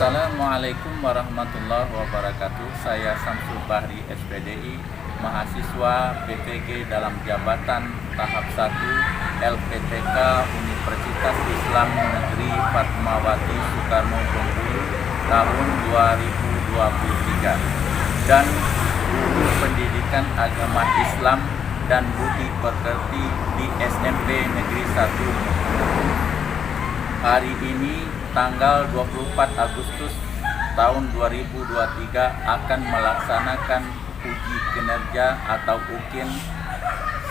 Assalamualaikum warahmatullahi wabarakatuh. Saya Samsul Bahri SPDI, mahasiswa PTG dalam jabatan tahap 1 LPTK Universitas Islam Negeri Fatmawati Soekarno Bengkulu tahun 2023 dan guru pendidikan agama Islam dan budi pekerti di SMP Negeri 1 Hari ini tanggal 24 Agustus tahun 2023 akan melaksanakan uji kinerja atau UKIN.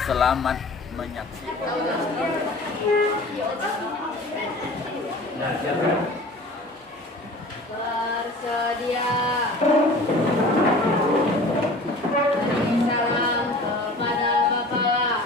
Selamat menyaksikan. Bersedia. Salam kepada Bapak.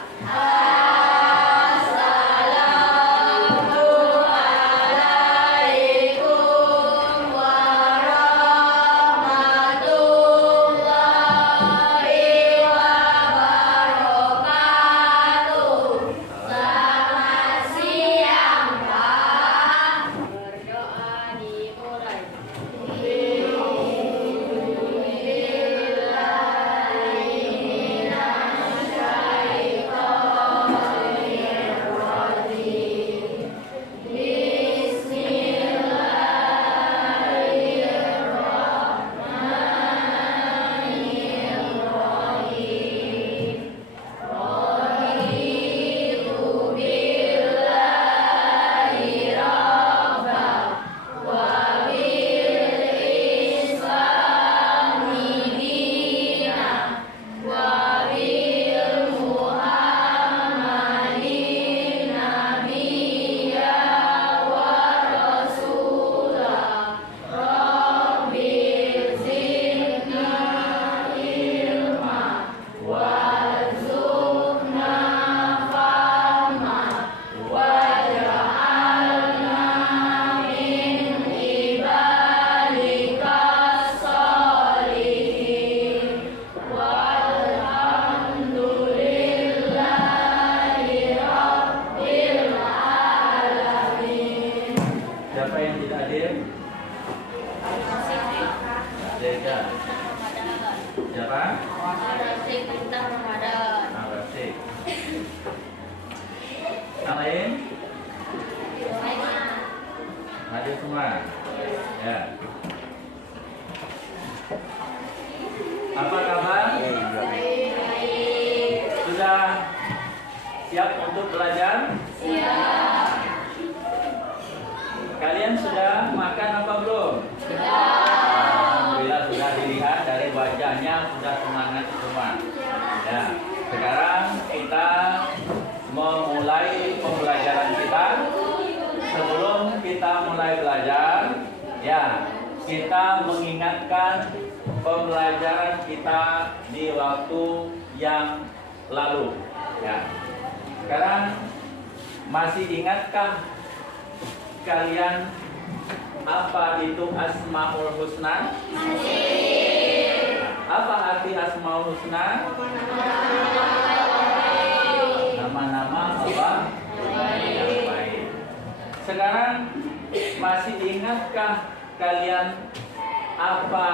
Siapa yang tidak hadir? Siapa? Abrasik. Yang lain? Hadir semua? Ya. Apa kabar? Sudah siap untuk belajar? Siap. Kalian sudah makan apa belum? Sudah. Alhamdulillah sudah dilihat dari wajahnya sudah semangat semua. Ya, sekarang kita memulai pembelajaran kita. Sebelum kita mulai belajar, ya, kita mengingatkan pembelajaran kita di waktu yang lalu. Ya. Sekarang masih ingatkah kalian apa itu Asmaul Husna? Apa arti Asmaul Husna? Nama-nama Allah yang baik. Sekarang masih ingatkah kalian apa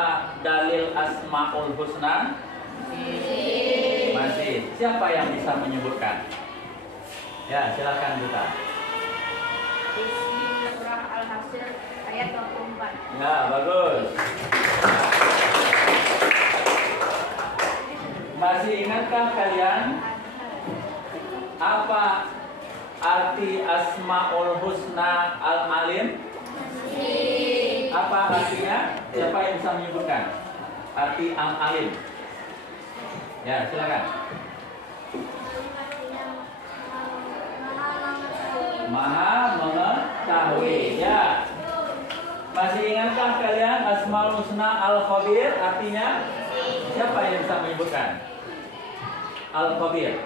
dalil Asmaul Husna? Masih. Siapa yang bisa menyebutkan? Ya, silakan Duta. Surah Al-Hasyr ayat 24. Ya, bagus. Masih ingatkah kalian apa arti Asmaul Husna Al-Alim? Apa artinya? Siapa yang bisa menyebutkan arti Al-Alim? Ya, silakan. Maha mengetahui. Ya. Masih ingatkah kalian Asmaul Husna Al-Khabir artinya? Siapa yang bisa menyebutkan? Al-Khabir.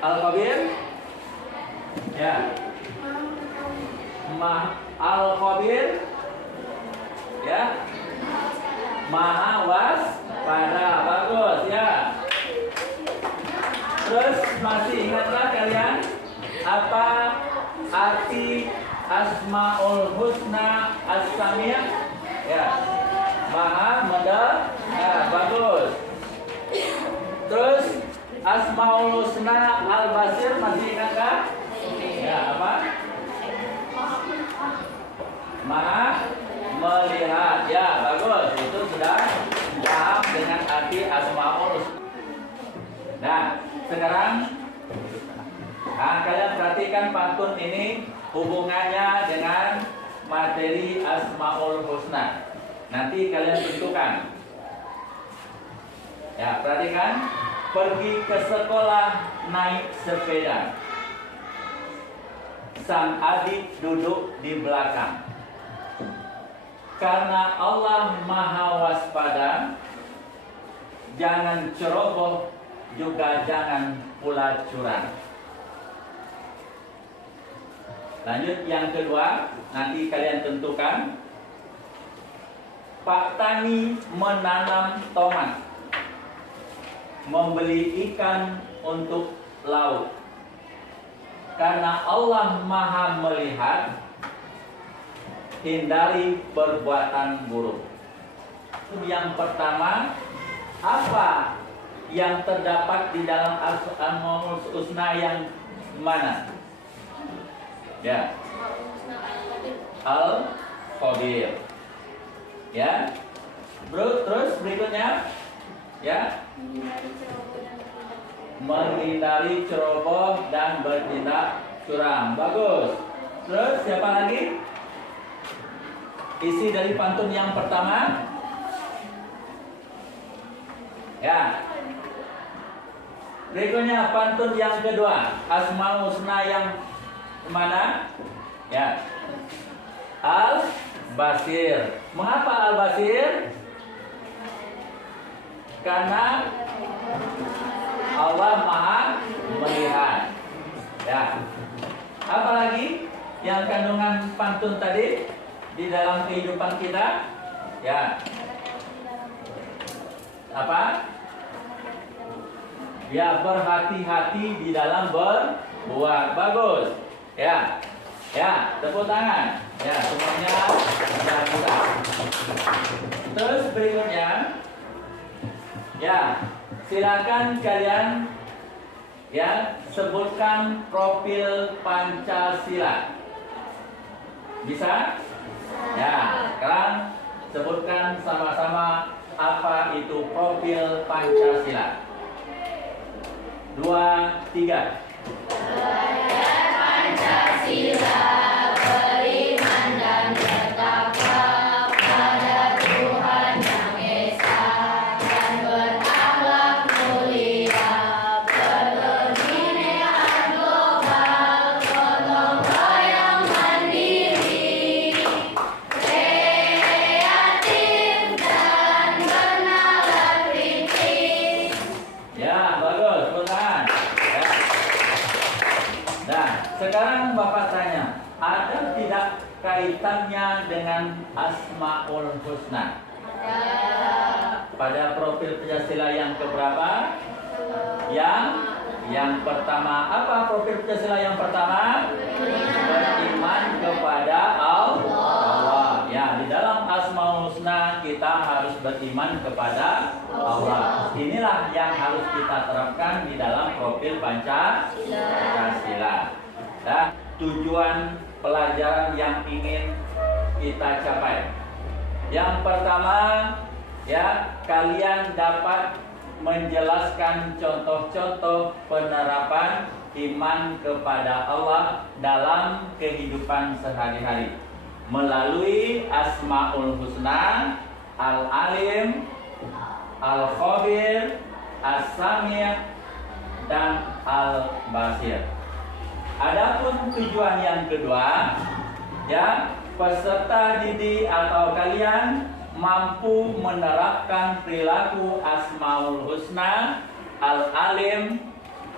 Al-Khabir? Ya. Al-Khabir? Ya. Maha waspada. Bagus ya. Terus masih ingatkah kalian apa arti Asmaul Husna As-Sami'? Ya. Maha mendengar. Ya, bagus. Terus Asmaul Husna Al-Basir masih ingatkah? Ya, apa? Maha melihat. Ya, bagus. Itu sudah paham dengan arti Asmaul Husna. Nah, sekarang kalian perhatikan pantun ini hubungannya dengan materi Asmaul Husna. Nanti kalian tentukan. Ya, perhatikan. Pergi ke sekolah naik sepeda. Sang adik duduk di belakang. Karena Allah Maha Waspada, jangan ceroboh, juga jangan pula curang. Lanjut yang kedua, nanti kalian tentukan. Pak Tani menanam tomat, membeli ikan untuk laut. Karena Allah Maha melihat, hindari perbuatan buruk. Yang pertama, apa yang terdapat di dalam Asmaul Husna yang mana? Ya. Al-Khabir. Ya. Bro, terus berikutnya ya. Menghindari ceroboh dan bertindak curang. Bagus. Terus siapa lagi? Isi dari pantun yang pertama. Ya. Berikutnya pantun yang kedua, Asmaul Husna yang mana? Ya. Al-Basir. Mengapa Al-Basir? Karena Allah Maha melihat. Ya. Apa lagi yang kandungan pantun tadi di dalam kehidupan kita? Ya. Apa? Ya, berhati-hati di dalam berbuat. Bagus. Ya. Ya, tepuk tangan. Ya, semuanya sudah bisa. Terus berikutnya, ya, silakan kalian ya sebutkan profil Pancasila. Bisa? Ya, sekarang sebutkan sama-sama apa itu profil Pancasila. 2, 3. Pancasila beriman dan bertakwa pada Tuhan Yang Esa dan berakhlak mulia, berkebinekaan global, gotong royong mandiri, kreatif dan bernalar kritis. Ya, bagus, pelan. Ya. Nah, sekarang Bapak tanya, ada tidak kaitannya dengan Asmaul Husna? Pada profil Pancasila yang keberapa? Yang pertama. Apa profil Pancasila yang pertama? Beriman kepada Allah. Ya, di dalam Asmaul Husna kita harus beriman kepada Allah. Inilah yang harus kita terapkan di dalam profil Pancasila. Ya, tujuan pelajaran yang ingin kita capai. Yang pertama, ya, kalian dapat menjelaskan contoh-contoh penerapan iman kepada Allah dalam kehidupan sehari-hari melalui Asmaul Husna, Al-Alim, Al-Khabir, As-Sami', dan Al-Basir. Adapun tujuan yang kedua, ya, peserta didik atau kalian mampu menerapkan perilaku Asmaul Husna, Al-Alim,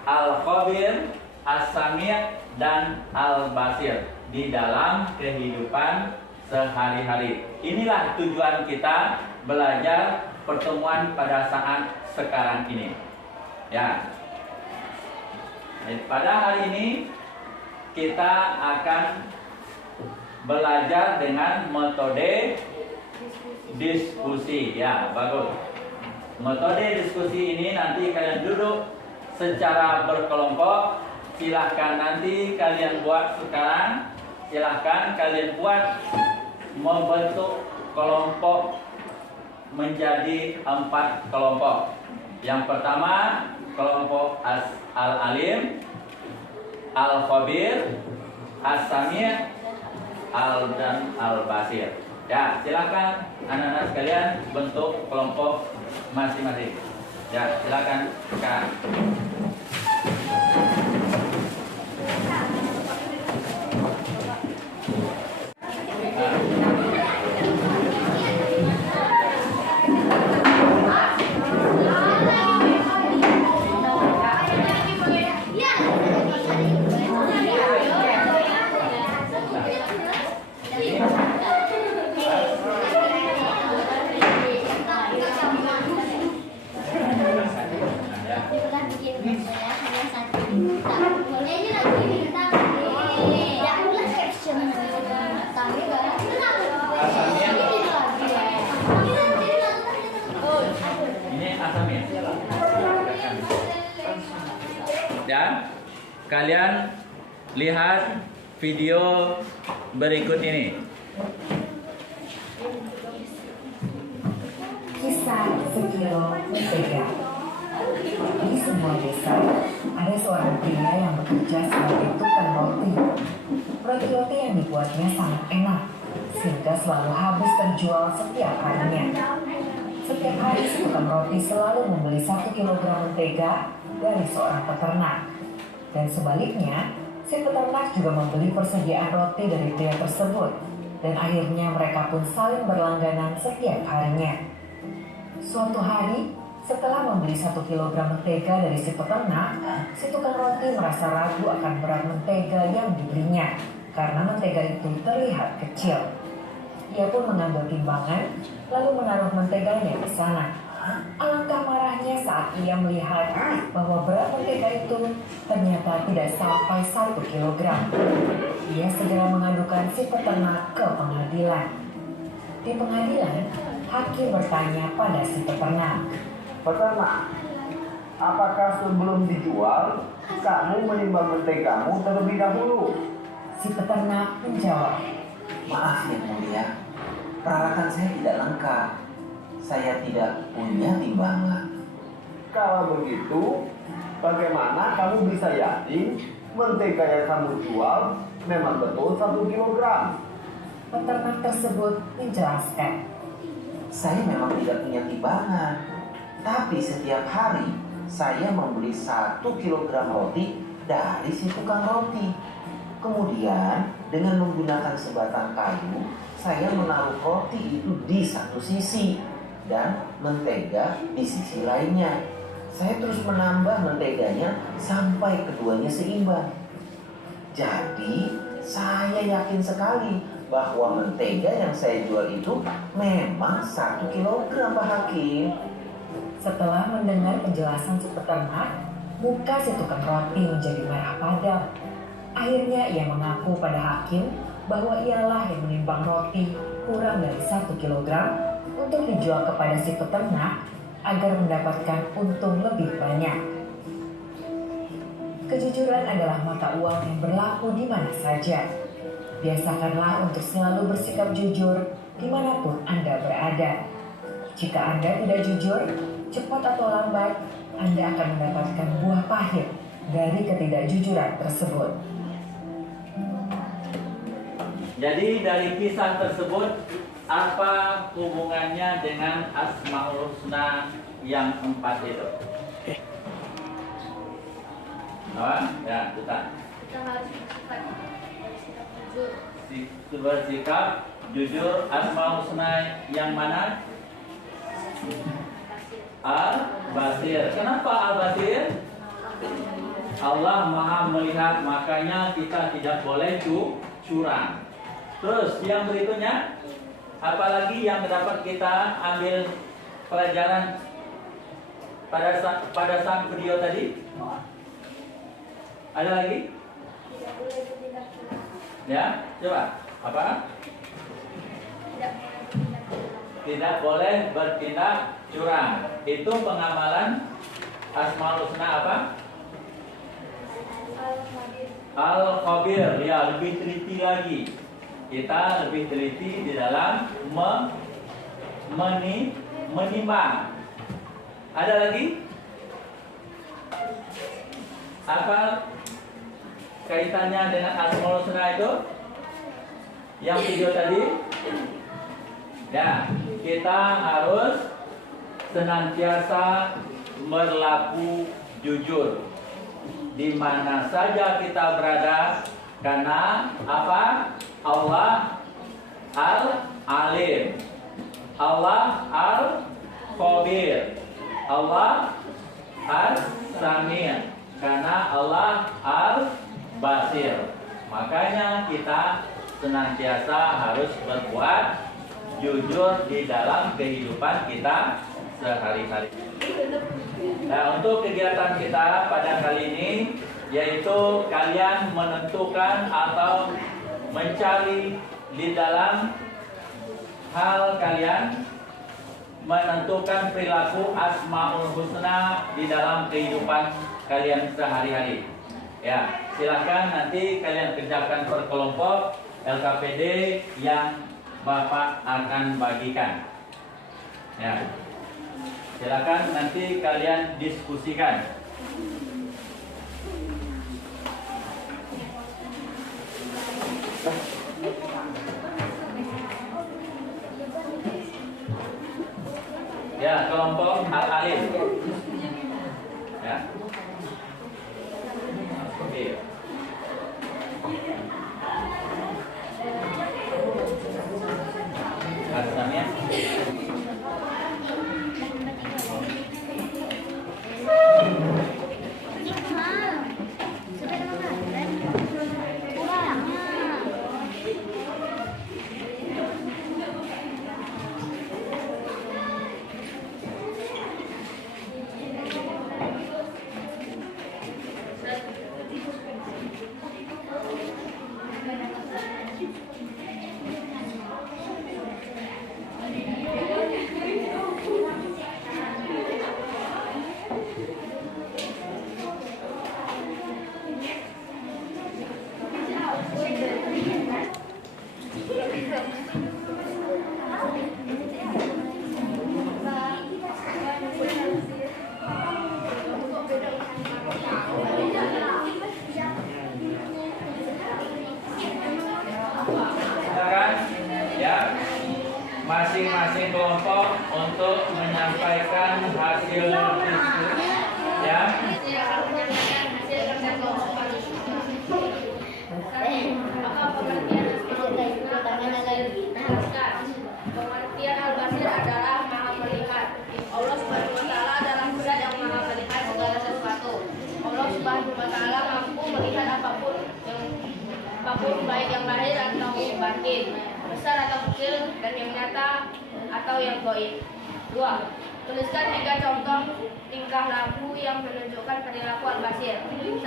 Al-Khabir, As-Sami' dan Al-Basir di dalam kehidupan sehari-hari. Inilah tujuan kita belajar pertemuan pada saat sekarang ini. Ya. Pada hari ini kita akan belajar dengan metode diskusi. Ya, bagus. Metode diskusi ini nanti kalian duduk secara berkelompok. Silahkan nanti kalian buat sekarang. Silahkan kalian buat membentuk kelompok menjadi 4 kelompok. Yang pertama kelompok Al-Alim, Al-Khabir, As-Sami', dan Al-Basir. Ya, silakan anak-anak sekalian bentuk kelompok masing-masing. Ya, silakan sekarang. Dan kalian lihat video berikut ini. Kisah sekilo mentega. Di sebuah desa, ada seorang pria yang bekerja sebagai tukang roti. Roti-roti yang dibuatnya sangat enak, sehingga selalu habis terjual setiap harinya. Setiap hari si tukang roti selalu membeli 1 kilogram mentega dari seorang peternak. Dan sebaliknya, si peternak juga membeli persediaan roti dari pria tersebut. Dan akhirnya mereka pun saling berlangganan setiap harinya. Suatu hari, setelah membeli 1 kilogram mentega dari si peternak, si tukang roti merasa ragu akan berat mentega yang dibelinya, karena mentega itu terlihat kecil. Ia pun mengambil timbangan, lalu menaruh menteganya di sana. Alangkah marahnya saat ia melihat bahwa berat mentega itu ternyata tidak sampai 1 kilogram. Ia segera mengadukan si peternak ke pengadilan. Di pengadilan, hakim bertanya pada si peternak, "Peternak, apakah sebelum dijual, kamu menimbang mentegamu terlebih dahulu?" Si peternak menjawab, "Maaf yang mulia, peralatan saya tidak lengkap. Saya tidak punya timbangan." "Kalau begitu, bagaimana kamu bisa yakin mentega yang kamu jual memang betul 1 kilogram? Peternak tersebut menjelaskan, "Saya memang tidak punya timbangan, tapi setiap hari saya membeli 1 kilogram roti dari si tukang roti. Kemudian dengan menggunakan sebatang kayu, saya menaruh roti itu di satu sisi dan mentega di sisi lainnya. Saya terus menambah menteganya sampai keduanya seimbang. Jadi saya yakin sekali bahwa mentega yang saya jual itu memang 1 kilogram, Pak Hakim." Setelah mendengar penjelasan si peternak, muka si tukang roti menjadi merah padam. Akhirnya ia mengaku pada hakim bahwa ialah yang menimbang roti kurang dari 1 kilogram untuk dijual kepada si peternak agar mendapatkan untung lebih banyak. Kejujuran adalah mata uang yang berlaku di mana saja. Biasakanlah untuk selalu bersikap jujur dimanapun Anda berada. Jika Anda tidak jujur, cepat atau lambat, Anda akan mendapatkan buah pahit dari ketidakjujuran tersebut. Jadi dari kisah tersebut, apa hubungannya dengan Asmaul Husna yang 4 itu? Apa? Ya, Duta. Kita harus Bersikap jujur. Asmaul Husna yang mana? Al-Basir. Kenapa Al-Basir? Allah Maha melihat, makanya kita tidak boleh curang. Terus yang berikutnya, apalagi yang dapat kita ambil pelajaran pada sang video tadi? Ada lagi? tidak boleh bertindak curang. Ya, coba. Apa? Tidak boleh bertindak curang. Itu pengamalan Asmaul Husna apa? Al-Khabir. Ya, lebih teliti lagi. Kita lebih teliti di dalam menimbang. Ada lagi? Apa kaitannya dengan Asmaul Husna itu? Yang video tadi? Ya, kita harus senantiasa berlaku jujur di mana saja kita berada, karena apa? Allah Al-Alim, Allah Al-Khabir, Allah Al-Sami', karena Allah Al-Basir. Makanya kita senantiasa harus berbuat jujur di dalam kehidupan kita sehari-hari. Nah, untuk kegiatan kita pada kali ini, yaitu kalian menentukan atau mencari di dalam hal kalian menentukan perilaku Asmaul Husna di dalam kehidupan kalian sehari-hari. Ya, silakan nanti kalian kerjakan per kelompok LKPD yang Bapak akan bagikan. Ya, silakan nanti kalian diskusikan. Ya, kelompok Al-Alim. Ya. Oke. Asalnya. Silakan ya, masing-masing kelompok untuk menyampaikan hasil diskusi ya. Pengertian Al-Basir adalah Maha melihat. Allah Subhanahu wa taala adalah zat yang Maha melihat segala sesuatu. Allah Subhanahu wa taala mampu melihat apapun baik yang lahir atau batin, besar atau kecil, dan yang nyata atau yang gaib. 2. Tuliskan 3 contoh tingkah laku yang menunjukkan perilaku Al-Basir. 1.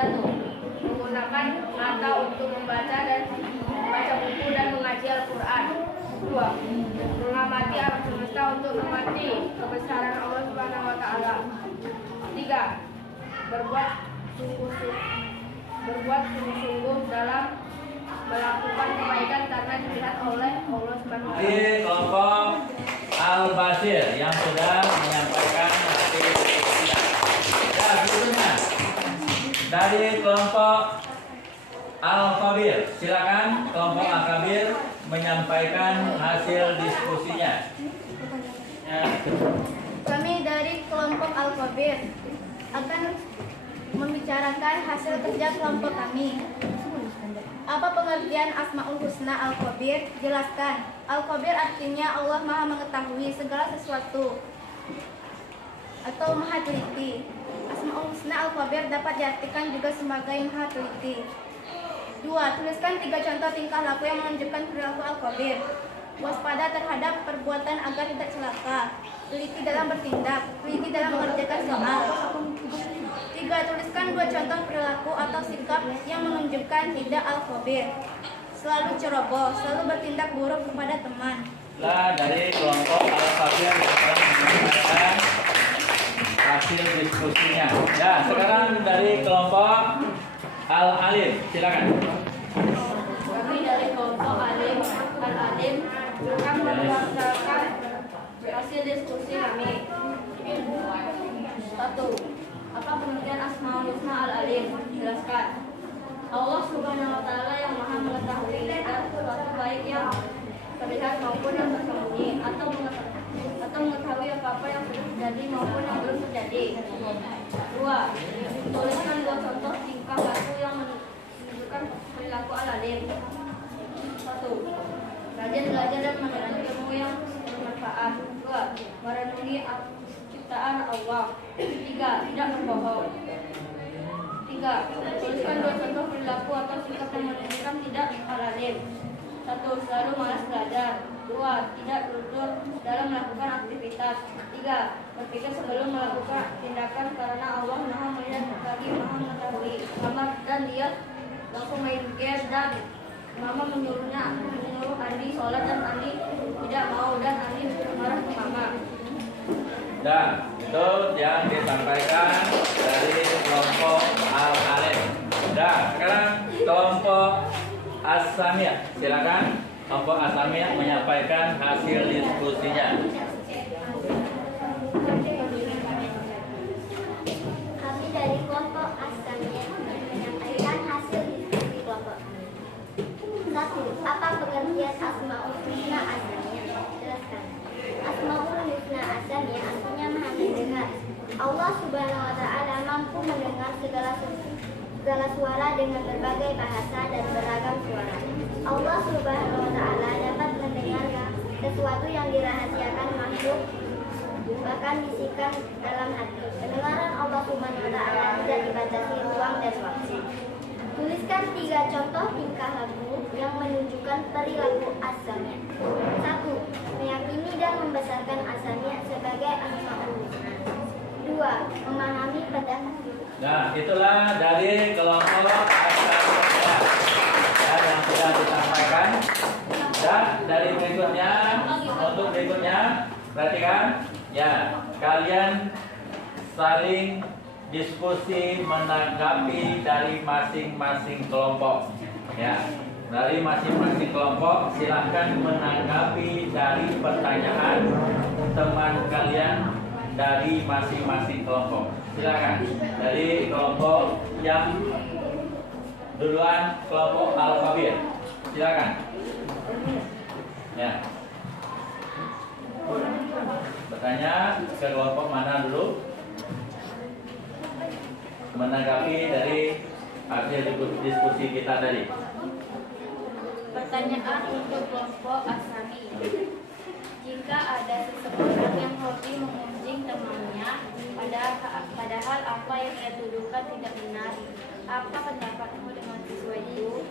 Menggunakan mata untuk membaca buku dan mengaji Al-Quran. 2. Mengamati alam semesta untuk mengamati kebesaran Allah Subhanahu wa taala. 3. Berbuat sungguh-sungguh dalam melakukan kebaikan karena dilihat oleh Allah Subhanahu wa taala. Di kelompok Al-Basir yang sudah menyampaikan hasil diskusinya. Ya, berikutnya dari kelompok Al-Khabir, silakan kelompok Al-Khabir menyampaikan hasil diskusinya. Ya. Kami dari kelompok Al-Khabir akan membicarakan hasil kerja kelompok kami. Apa pengertian Asmaul Husna Al-Khabir? Jelaskan. Al-Khabir artinya Allah Maha mengetahui segala sesuatu atau Maha teliti. Asmaul Husna Al-Khabir dapat diartikan juga sebagai Maha teliti. 2. Tuliskan 3 contoh tingkah laku yang menunjukkan perilaku Al-Khabir. Waspada terhadap perbuatan agar tidak celaka. Teliti dalam bertindak. Teliti dalam mengerjakan soal. 3. Tuliskan 2 contoh perilaku atau sikap yang menunjukkan tidak Al-Khabir. Selalu ceroboh, selalu bertindak buruk kepada teman. Lah dari kelompok Al-Khabir yang telah menyampaikan hasil diskusinya. Ya, sekarang dari kelompok Al-Alim, silakan. Kami dari kelompok Al-Alim akan melaksanakan hasil diskusi kami. 1. Apa pengertian Asmaul Husna Al-Alim? Jelaskan. Allah Subhanahu wa Ta'ala yang Maha mengetahui segala sesuatu baik yang terlihat maupun yang tersembunyi, atau mengetahui apa-apa yang sudah terjadi maupun yang belum terjadi. 2. Tuliskan 2 contoh tingkah laku yang menunjukkan perilaku Al-Alim. 1. Rajin belajar dan menjalani ilmu yang bermanfaat. 2. Merenungi ciptaan Allah. 3. Tidak berbohong. 3. Tuliskan 2 contoh perilaku atau sikap yang menunjukkan tidak Al-Alim. 1. Selalu malas belajar. 2. Tidak jujur dalam melakukan aktivitas. 3. Berpikir sebelum melakukan tindakan karena Allah Maha melihat lagi Maha mengetahui. Dan dia langsung main game dan Mama menyuruh Andi sholat dan Andi tidak mau dan Andi marah ke Mama. Dan itu yang disampaikan dari kelompok Al-Alim. Dan sekarang kelompok As-Samiyah, silakan kelompok As-Samiyah menyampaikan hasil diskusinya. Kami dari kelompok As-Samiyah menyampaikan hasil diskusi kelompok. 1. Apa pengertian Asmaul Husna As-Samiyah? Jelaskan. Asmaul Husna As-Samiyah artinya Maha mendengar. Allah Subhanahu wa Ta'ala mampu mendengar segala suara dengan berbagai bahasa dan beragam suara. Allah Subhanahu wa Ta'ala dapat mendengar sesuatu yang dirahasiakan makhluk, bahkan bisikan dalam hati. Pendengaran Allah Subhanahu wa Ta'ala tidak dibatasi ruang dan waktu. Tuliskan 3 contoh tingkah laku yang menunjukkan perilaku As-Samiyah. 1. Meyakini dan membesarkan As-Samiyah sebagai Asmaul Husna. 2. Memahami pendapat. Nah, itulah dari kelompok As-Samiyah yang sudah disampaikan. Dan dari berikutnya, untuk berikutnya, perhatikan, ya, kalian saling diskusi menanggapi dari masing-masing kelompok. Ya, dari masing-masing kelompok silahkan menanggapi dari pertanyaan teman kalian dari masing-masing kelompok. Silakan dari kelompok yang duluan, kelompok Al-Khabir. Silakan. Ya. Bertanya ke kelompok mana dulu? Menanggapi dari hasil diskusi kita tadi. Pertanyaan untuk kelompok Asami. Jika ada seseorang yang hobi mengunjing temannya, padahal apa yang ia tuduhkan tidak benar, apa pendapatmu dengan siswa itu?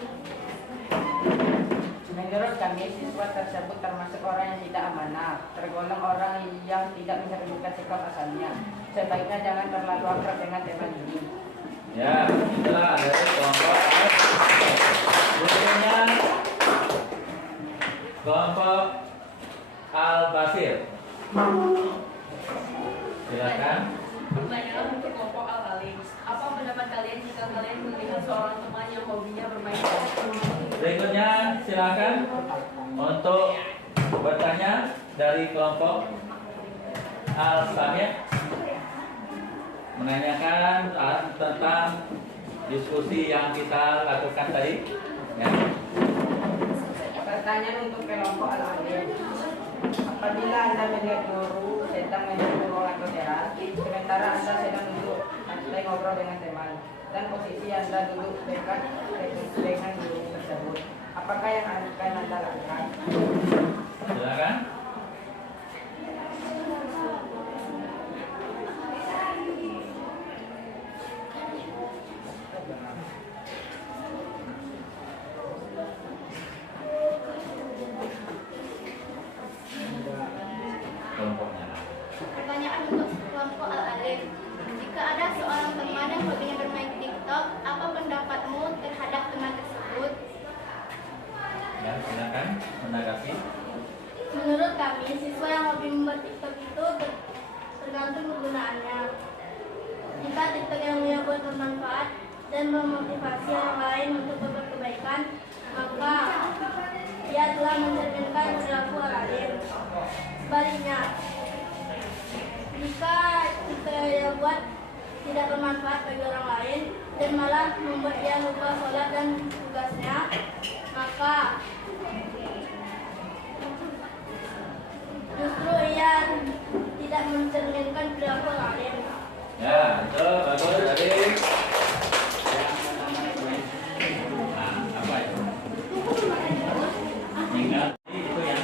Menurut kami, siswa tersebut termasuk orang yang tidak amanah, tergolong orang yang tidak bisa menunjukkan sikap asalnya. Sebaiknya jangan terlalu akrab dengan teman ini. Ya, itulah dari kelompok berikutnya kelompok Al-Basir. Silakan. Pertanyaan untuk kelompok Al-Alim. Apa pendapat kalian jika kalian melihat seorang teman yang hobinya bermain golf? Berikutnya silakan untuk bertanya dari kelompok Al-Samiyah menanyakan tentang diskusi yang kita lakukan tadi. Ya. Pertanyaan untuk kelompok Al-Alim. Apabila Anda melihat guru sedang menjadi ruang atau teras, sementara Anda sedang duduk, Anda ngobrol dengan teman, dan posisi Anda duduk dekat dengan guru tersebut. Apakah yang akan Anda lakukan? Silakan. Kelompoknya. Pertanyaan untuk kelompok Al-Alif. Jika ada seorang teman yang hobinya bermain TikTok, apa pendapatmu terhadap teman tersebut? Ya, silakan menanggapi. Menurut kami, siswa yang hobi membuat TikTok itu tergantung penggunaannya. Jika TikTok yang ia buat bermanfaat dan memotivasi orang lain untuk berbuat kebaikan, maka ia telah mencerminkan perilaku Al-Alif. Sebaliknya, jika TikTok yang ia buat tidak bermanfaat bagi orang lain dan malah membuat dia lupa sholat dan tugasnya, maka justru ia tidak mencerminkan perilaku lain. Ya, betul, bagus, adik. Nah, apa itu? Ingat, itu yang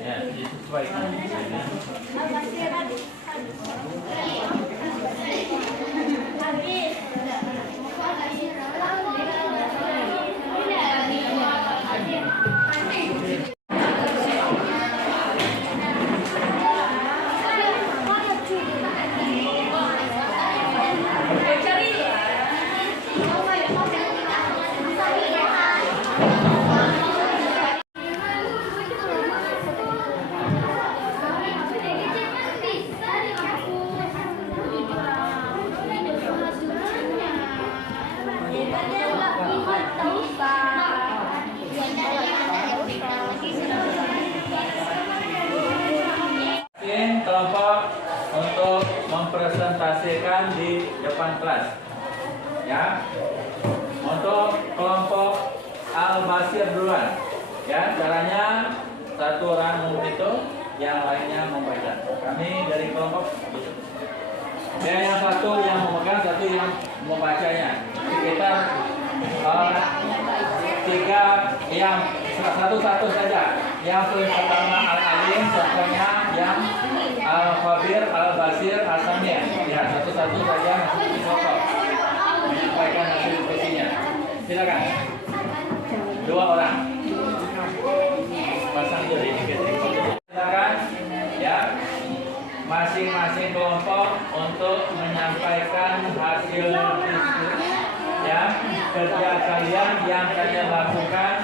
ya, disesuaikan. Kelompok untuk mempresentasikan di depan kelas. Ya. Untuk kelompok Al-Basir duluan. Ya, caranya satu orang itu, yang lainnya membaca. Kami dari kelompok ya, yang satu yang memegang, satu yang membacanya. Kita tiga yang satu-satu saja. Yang pertama Al-Alim, setelahnya yang Al-Khabir, Al-Basir, Al-Samir. Ya, satu-satu saja masuk di kelompok menyampaikan hasil diskusinya. Silakan. Dua orang. Pasang dulu dikit. Silakan. Ya. Masing-masing kelompok untuk menyampaikan hasil diskusi. Ya, kerja kalian yang kalian lakukan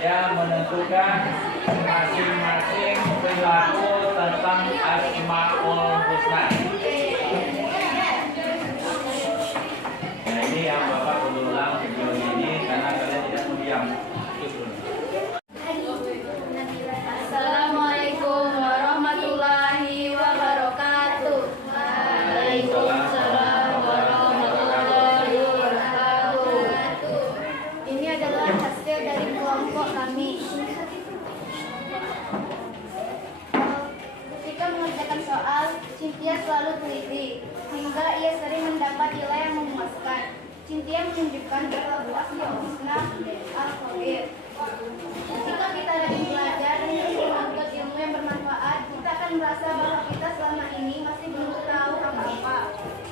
yang menentukan masing-masing perilaku tentang Asmaul Husna. Nah, ini yang Bapak perlu ulang video ini karena kalian tidak mendiam. Assalamualaikum warahmatullahi wabarakatuh. Waalaikumsalam warahmatullahi wabarakatuh. Ini adalah hasil dari kelompok kami. Ketika mengerjakan soal, Cynthia selalu teliti, hingga ia sering mendapat nilai yang memuaskan. Cynthia menunjukkan bahwa Asmaul Husna Al-Khabir. Jika kita rajin belajar dan menuntut ilmu yang bermanfaat, kita akan merasa bahwa kita selama ini masih belum tahu apa-apa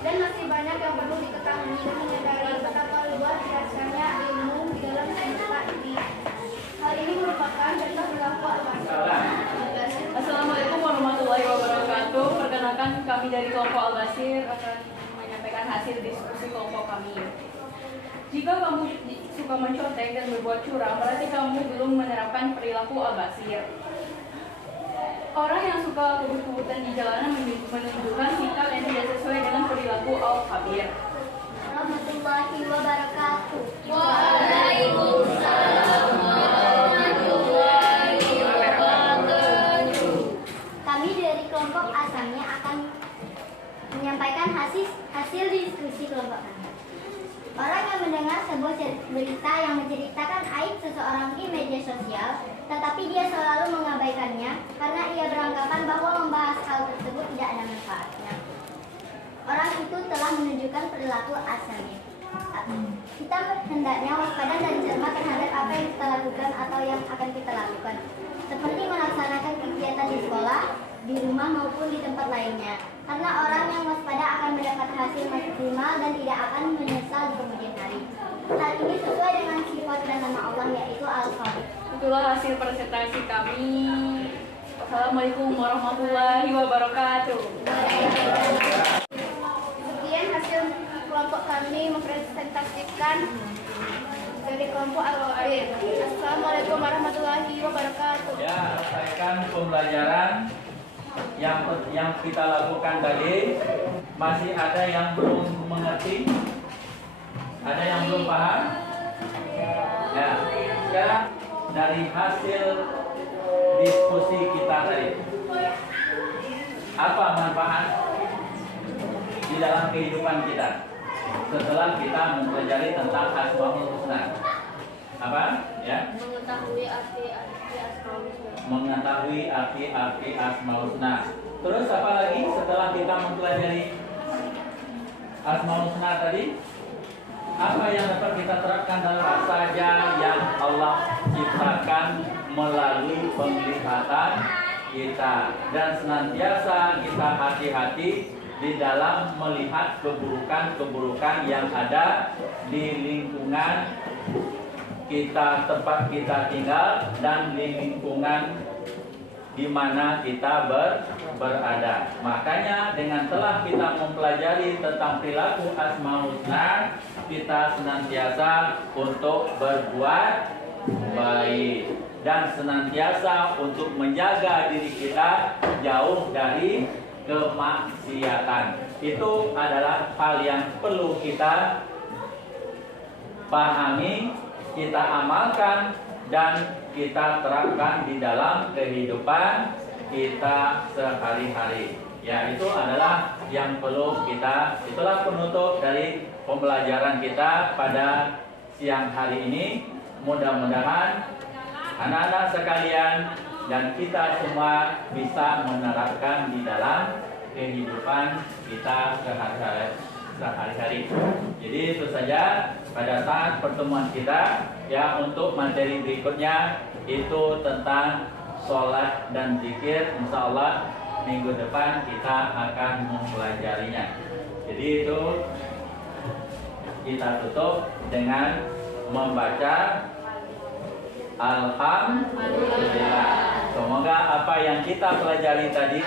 dan masih banyak yang perlu diketahui dan menyadari betapa luar biasanya ilmu di dalam semesta ini. Hal ini merupakan contoh perilaku Al-Basir. Assalamualaikum warahmatullahi wabarakatuh. Perkenalkan, kami dari kelompok Al-Basir akan menyampaikan hasil diskusi kelompok kami. Jika kamu suka mencontek dan berbuat curang, berarti kamu belum menerapkan perilaku Al-Basir. Orang yang suka kebut-kebutan di jalanan menunjukkan sikap yang tidak sesuai dengan perilaku Al-Khabir. Warahmatullahi wabarakatuh. Waalaikumsalam warahmatullahi wabarakatuh. Kami dari kelompok Asam menyampaikan hasil diskusi kelompok kami. Orang yang mendengar sebuah berita yang menceritakan aib seseorang di media sosial, tetapi dia selalu mengabaikannya karena ia beranggapan bahwa membahas hal tersebut tidak ada manfaatnya. Orang itu telah menunjukkan perilaku asalnya. Kita hendaknya waspada dan cermat terhadap apa yang kita lakukan atau yang akan kita lakukan, seperti melaksanakan kegiatan di sekolah, di rumah maupun di tempat lainnya. Karena orang yang waspada akan mendapat hasil maksimal dan tidak akan menyesal di kemudian hari. Hal ini sesuai dengan sifat dan nama Allah, yaitu Al-Khabir. Itulah hasil presentasi kami. Assalamualaikum warahmatullahi wabarakatuh. Sekian hasil kelompok kami mempresentasikan dari kelompok Al-Khabir. Assalamualaikum warahmatullahi wabarakatuh. Ya, selesaikan pembelajaran yang kita lakukan tadi. Masih ada yang belum mengerti? Ada yang belum paham? Ya, sekarang dari hasil diskusi kita tadi, apa manfaat di dalam kehidupan kita setelah kita mempelajari tentang Asmaul Husna? Apa? Ya. Mengetahui arti-arti Asmaul Husna. Mengetahui arti-arti Asmaul Husna. Terus apa lagi setelah kita mempelajari Asmaul Husna tadi? Apa yang dapat kita terapkan dalam apa saja yang Allah ciptakan melalui penglihatan kita, dan senantiasa kita hati-hati di dalam melihat keburukan-keburukan yang ada di lingkungan kita, tempat kita tinggal, dan di lingkungan di mana kita berada. Makanya dengan telah kita mempelajari tentang perilaku Asmaul Husna, kita senantiasa untuk berbuat baik dan senantiasa untuk menjaga diri kita jauh dari kemaksiatan. Itu adalah hal yang perlu kita pahami, kita amalkan, dan kita terapkan di dalam kehidupan kita sehari-hari. Ya, itu adalah yang perlu kita. Itulah penutup dari pembelajaran kita pada siang hari ini. Mudah-mudahan anak-anak sekalian dan kita semua bisa menerapkan di dalam kehidupan kita sehari-hari. Jadi itu saja pada saat pertemuan kita. Ya, untuk materi berikutnya itu tentang sholat dan zikir. Insya Allah minggu depan kita akan mempelajarinya. Jadi itu kita tutup dengan membaca Alhamdulillah. Semoga apa yang kita pelajari tadi